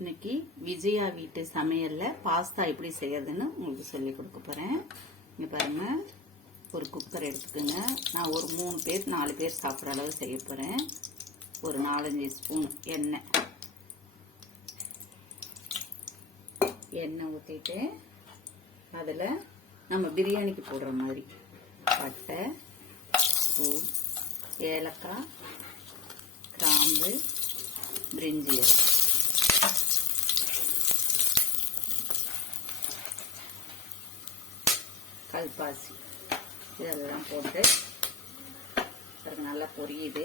இன்னைக்கு விஜயா வீட்டு சமையல்ல பாஸ்தா எப்படி செய்யறதுன்னு உங்களுக்கு சொல்லி கொடுக்க போறேன். இங்க பாருங்க, ஒரு குக்கர் எடுத்துக்கோங்க. நான் ஒரு 3 பேர் 4 பேர் சாப்பிட்ற அளவு செய்ய போறேன். ஒரு 4-5 ஸ்பூன் எண்ணெய் ஊற்றிட்டு அதில் நம்ம பிரியாணிக்கு போடுற மாதிரி பட்டை, பூ, ஏலக்காய், கிராம்பு, பிரிஞ்சி இலை, கல்பாசி இதெல்லாம் போட்டு நல்லா பொரியுது.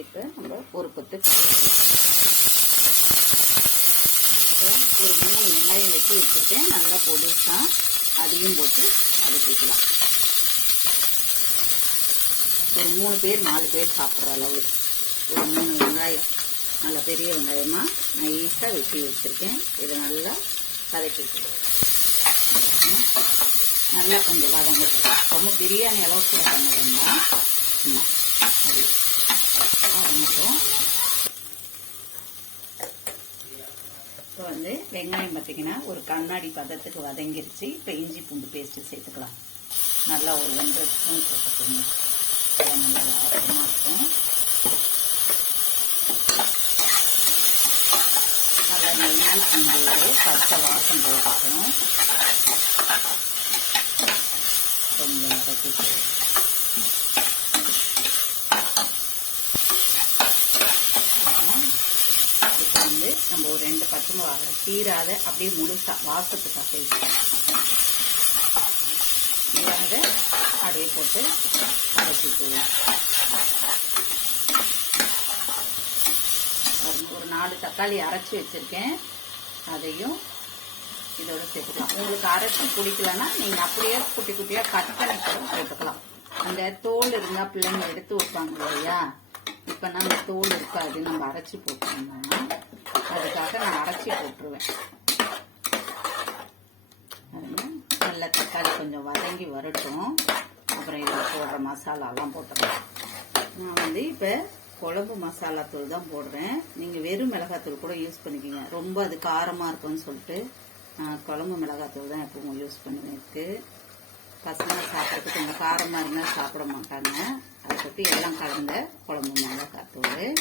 இப்போ நம்ம ஒரு கொத்து ஒரு 3 வெங்காயம் வெட்டி வச்சுருக்கேன். நல்லா பொடிசா அதையும் போட்டு வதக்கிக்கலாம். ஒரு 3 பேர் 4 பேர் சாப்பிட்ற அளவு ஒரு 3 வெங்காயம் நல்ல பெரிய வெங்காயமாக நைஸாக வெட்டி வச்சுருக்கேன். இதை நல்லா வதக்கிக்கலாம். நல்லா கொஞ்சம் வதங்கட்டும். ரொம்ப பிரியாணி அளவுக்கு வதங்க வேண்டாம். அது வதங்கட்டும். இப்போ வெங்காயம் பார்த்தீங்கன்னா ஒரு கண்ணாடி பதத்துக்கு வதங்கிருச்சு. இப்போ இஞ்சி பூண்டு பேஸ்ட்டு சேர்த்துக்கலாம். நல்லா ஒரு 1.5 ஸ்பூன் போட்டுக்கோங்க. நல்லா வாசமாக இருக்கும். நல்லா இஞ்சி பூண்டு பச்சை வாசம் போகட்டும். கொஞ்சம் வதக்கிட்டு இப்போ நம்ம ஒரு 2 பச்சை மிளகா கீராத அப்படியே முழுசா வாசத்துக்காக சேர்த்துக்கலாம். கீராத அப்படியே போட்டு வதக்கிக்குவோம். ஒரு 4 தக்காளி அரைச்சி வச்சிருக்கேன். அதையும் இதோட சேர்த்துக்கலாம். உங்களுக்கு அரைச்சி பிடிக்கலன்னா நீங்க அப்படியே குட்டி குட்டியா கட் பண்ணி கூட சேர்த்துக்கலாம். அந்த தோல் இருந்தா பிள்ளைங்க எடுத்து வைப்பாங்க இல்லையா? இப்ப நம்ம தோல் இருக்காது, நம்ம அரைச்சி போட்டோம்னா அதுக்காக நான் அரைச்சி போட்டுருவேன். நல்ல தக்காளி கொஞ்சம் வதங்கி வரட்டும். அப்புறம் இதில் போடுற மசாலாலாம் போட்டுக்கலாம். நான் இப்ப குழம்பு மசாலா தூள் தான் போடுறேன். நீங்க வெறும் மிளகாத்தூள் கூட யூஸ் பண்ணிக்கிங்க. ரொம்ப அது காரமா இருக்கும்னு சொல்லிட்டு குழம்பு மிளகாத்தூள் தான் எப்பவும் யூஸ் பண்ணிருக்கு. பசங்க சாப்பிட்றதுக்கு கொஞ்சம் காரமாக இருந்தால் சாப்பிட மாட்டாங்க. அதை பற்றி எல்லாம் கலந்த குழம்பு மிளகாத்தூள்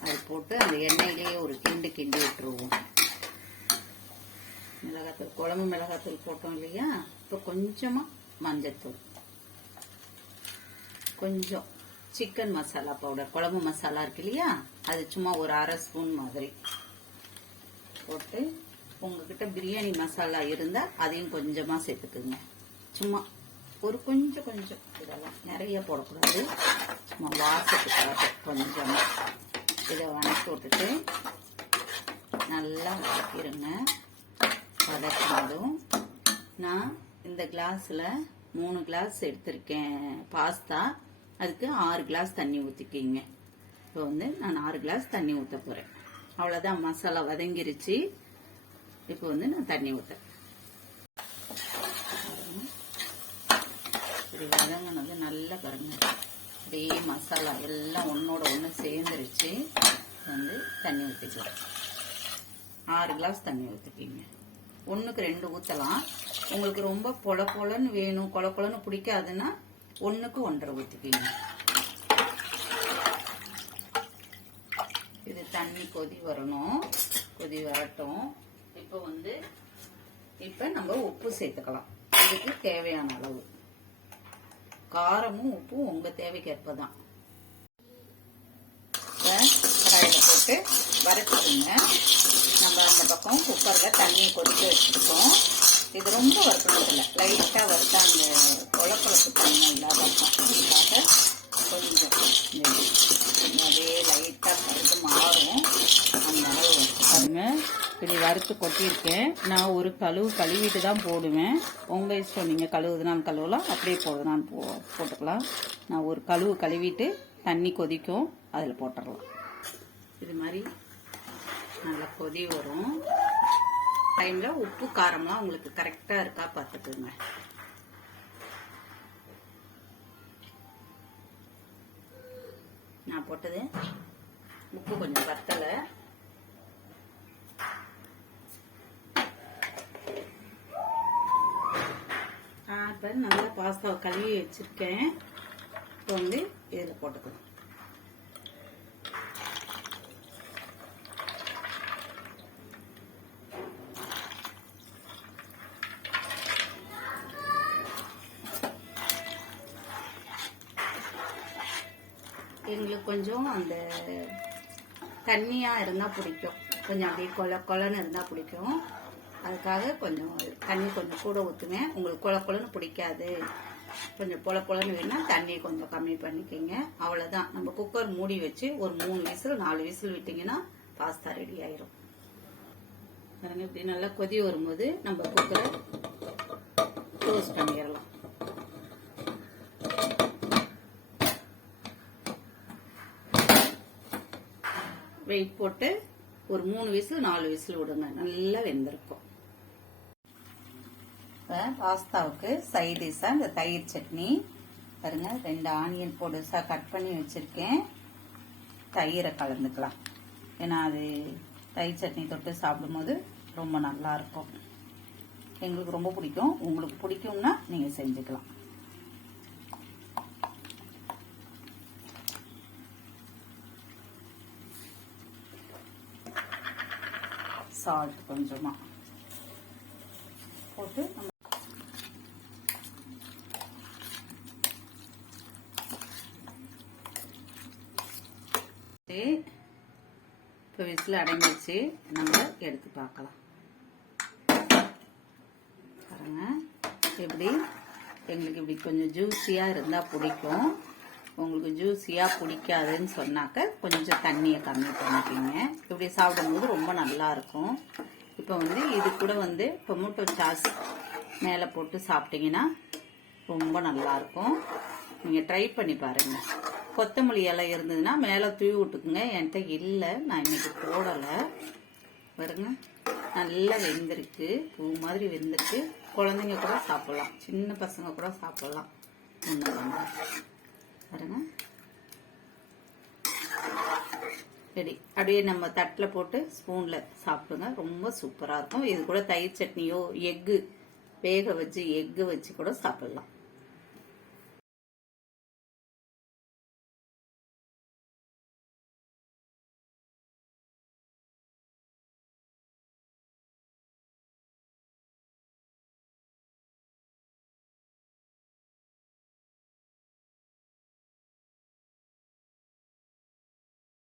அது போட்டு அந்த எண்ணெயிலேயே ஒரு கிண்டி விட்டுருவோம். மிளகாத்தூள் குழம்பு மிளகாத்தூள் போட்டோம் இல்லையா? இப்போ கொஞ்சமாக மஞ்சத்தூள், கொஞ்சம் சிக்கன் மசாலா பவுடர், குழம்பு மசாலா இருக்கு இல்லையா? அது சும்மா ஒரு 1/2 ஸ்பூன் மாதிரி போட்டு, உங்ககிட்ட பிரியாணி மசாலா இருந்தா அதையும் கொஞ்சமா சேர்த்துக்குங்க. சும்மா ஒரு கொஞ்சம் இதெல்லாம் நிறைய போடக்கூடாது. சும்மா வாசத்துக்காக கொஞ்சமா இதை வதக்கி விட்டுட்டு நல்லா வதக்கிடுங்க. வதக்கினதும் நான் இந்த கிளாஸ்ல 3 கிளாஸ் எடுத்திருக்கேன் பாஸ்தா. அதுக்கு 6 கிளாஸ் தண்ணி ஊற்றிக்கிங்க. இப்போ நான் 6 கிளாஸ் தண்ணி ஊற்ற போறேன். அவ்வளவுதான், மசாலா வதங்கிருச்சு. இப்போ நான் தண்ணி ஊற்றேன். இப்படி வதங்கினது நல்லா பாருங்க, அப்படியே மசாலா எல்லாம் ஒன்னோட ஒன்று சேர்ந்துருச்சு. தண்ணி ஊற்றிக்கலாம். 6 கிளாஸ் தண்ணி ஊற்றிக்கிங்க. 1க்கு 2 ஊற்றலாம். உங்களுக்கு ரொம்ப பொலன்னு வேணும், கொலன்னு பிடிக்காதுன்னா 1க்கு 1.5 ஊற்றிக்கிங்க. இது தண்ணி கொதி வரணும். கொதி வரட்டும். இப்ப நம்ம உப்பு சேர்த்துக்கலாம். இதுக்கு தேவையான அளவு. காரமும் உப்பும் உங்க தேவைக்கேற்பதான். கடாயில போட்டு வறுத்துக்குங்க. நம்ம அந்த பக்கம் குக்கர்ல தண்ணியை கொதிக்க வச்சிருக்கோம். இது ரொம்ப வறுக்கணும் இல்லை, லைட்டா வறுத்தா அந்த கொலப்பு தண்ணி இல்லாத அதுக்காக கொஞ்சம் அதே லைட்டா கருத்து மாறும். அந்த அளவு பாருங்க. இப்படி வறுத்து கொட்டியிருக்கேன். நான் ஒரு கழுவிட்டு தான் போடுவேன். உங்க இஷ்டம், நீங்க கழுவுதுனாலும் கழுவலாம், அப்படியே போடுறதுனாலும் போட்டுக்கலாம். நான் ஒரு கழுவிட்டு தண்ணி கொதிக்கும், அதில் போட்டுடலாம். இது மாதிரி நல்லா கொதி வரும் டைம்ல உப்பு காரம்லாம் உங்களுக்கு கரெக்டா இருக்கா பார்த்துக்குங்க. நான் போட்டது உப்பு உப்பு கொஞ்சம் பத்தலை. இப்போ நல்லா பாஸ்தாவை கழுவி வச்சிருக்கேன். இப்போ வந்து இதில் போட்டுக்கலாம். எங்களுக்கு கொஞ்சம் அந்த தண்ணியாக இருந்தால் பிடிக்கும், கொஞ்சம் அப்படியே கொலன்னு இருந்தால் பிடிக்கும். அதுக்காக கொஞ்சம் தண்ணி கொஞ்சம் கூட ஊற்றுவேன். உங்களுக்கு கொலன்னு பிடிக்காது, கொஞ்சம் பொலன்னு வேணா தண்ணி கொஞ்சம் கம்மி பண்ணிக்கிங்க. அவ்வளோதான். நம்ம குக்கர் மூடி வச்சு ஒரு 3 விசில் 4 விசில் விட்டிங்கன்னா பாஸ்தா ரெடி ஆயிரும். பாருங்க, இப்படி நல்லா கொதி வரும்போது நம்ம குக்கரை க்ளோஸ் பண்ணிடலாம். வெயிட் போட்டு ஒரு 3 விசில் 4 விசில் விடுங்க, நல்லா வெந்திருக்கும். பாஸ்தாவுக்கு சைடிஷா இந்த தயிர் சட்னி பாருங்க, 2 ஆனியன் பொடுசா கட் பண்ணி வச்சிருக்கேன். தயிரை கலந்துக்கலாம், ஏன்னா அது தயிர் சட்னி தொட்டு சாப்பிடும்போது ரொம்ப நல்லா இருக்கும். எங்களுக்கு ரொம்ப பிடிக்கும், உங்களுக்கு பிடிக்கும்னா நீங்க செஞ்சுக்கலாம். சால்ட் கொஞ்சமா போட்டு இப்போ விசில் அடங்கிடுச்சு. நம்ம எடுத்து பார்க்கலாம். பாருங்க, எப்படி எங்களுக்கு இப்படி கொஞ்சம் ஜூஸியா இருந்தா பிடிக்கும். உங்களுக்கு ஜூஸியா பிடிக்காதுன்னு சொன்னாக்க கொஞ்சம் தண்ணியை கம்மி பண்ணிக்கிங்க. இப்படி சாப்பிடும்போது ரொம்ப நல்லா இருக்கும். இப்போ வந்து இது கூட வந்து டொமேட்டோ சாஸ் மேலே போட்டு சாப்பிட்டீங்கன்னா ரொம்ப நல்லா இருக்கும். நீங்க ட்ரை பண்ணி பாருங்க. கொத்தமல்லி இலை இருந்ததுன்னா மேலே தூவி விட்டுக்குங்க. என்கிட்ட இல்லை, நான் இன்னைக்கு போடலை. பாருங்க, நல்லா வெந்திருக்கு, பூ மாதிரி வெந்திருக்கு. குழந்தைங்க கூட சாப்பிடலாம், சின்ன பசங்க கூட சாப்பிடலாம். ஒன்றும் பாருங்க, ரெடி. அப்படியே நம்ம தட்டில் போட்டு ஸ்பூனில் சாப்பிடுங்க, ரொம்ப சூப்பராக இருக்கும். இது கூட தயிர் சட்னியோ எக்கு வேக வச்சு எக்கு வச்சு கூட சாப்பிடலாம்.